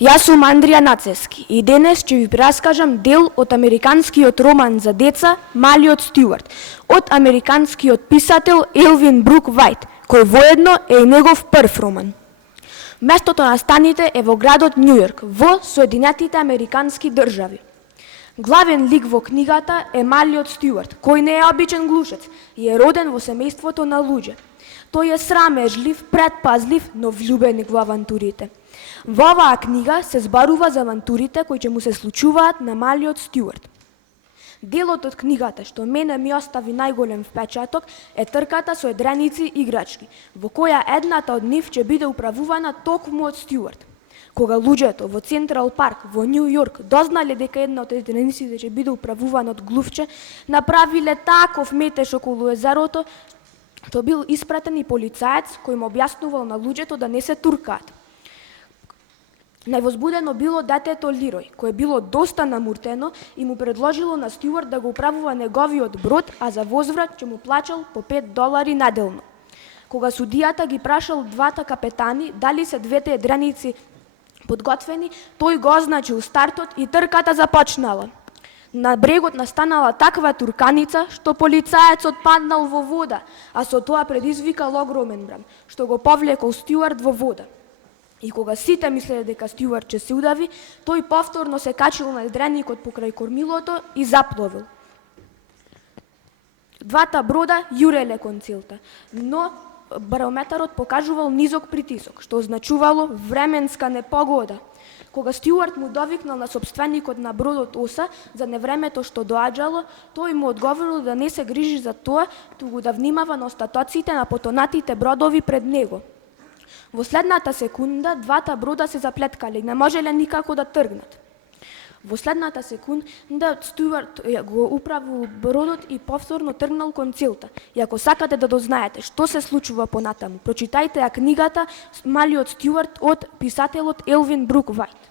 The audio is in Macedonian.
Јас сум Андрија Нацевски и денес ќе ви раскажам дел од американскиот роман за деца Малиот Стюарт од американскиот писател Елвин Брук Вајт, кој воедно е и негов прв роман. Местото на станите е во градот Њујорк, во Соединетите Американски држави. Главен лик во книгата е Малиот Стюарт, кој не е обичен глушец и е роден во семејството на луѓе. Тој е срамежлив, предпазлив, но влюбеник во авантурите. Во оваа книга се зборува за авантурите кои ќе му се случуваат на Малиот Стюарт. Делот од книгата што мене ми остави најголем впечаток е трката со едреници играчки, во која едната од нив ќе биде управувана токму од Стюарт. Кога луѓето во Централ парк во Њу Јорк дознале дека една од едрениците ќе биде управувана од глувче, направиле таков метеж околу езерото, што бил испратен и полицаец кој му објаснувал на луѓето да не се туркаат. Највозбудено било детето Лирој, кое било доста намуртено и му предложило на Стюарт да го управува неговиот брод, а за возврат ќе му плачал по $5 наделно. Кога судијата ги прашал двата капетани дали се двете едреници подготвени, тој го означил стартот и трката започнала. На брегот настанала таква турканица, што полицаецот паднал во вода, а со тоа предизвикал огромен бран, што го повлекол Стюарт во вода. И кога сите мислеле дека Стюарт ќе се удави, тој повторно се качил на едреникот покрај кормилото и запловил. Двата брода јуреле кон целта, но барометарот покажувал низок притисок, што означувало временска непогода. Кога Стюарт му довикнал на сопственикот на бродот Оса за невремето што доаѓало, тој му одговорил да не се грижи за тоа, туку да внимава на остатоците на потонатите бродови пред него. Во следната секунда, двата брода се заплеткале и не можеле никако да тргнат. Во следната секунда, Стюарт го управил бродот и повторно тргнал кон целта. И ако сакате да дознаете што се случува понатаму, прочитајте ја книгата Малиот Стюарт од писателот Елвин Брук Вајт.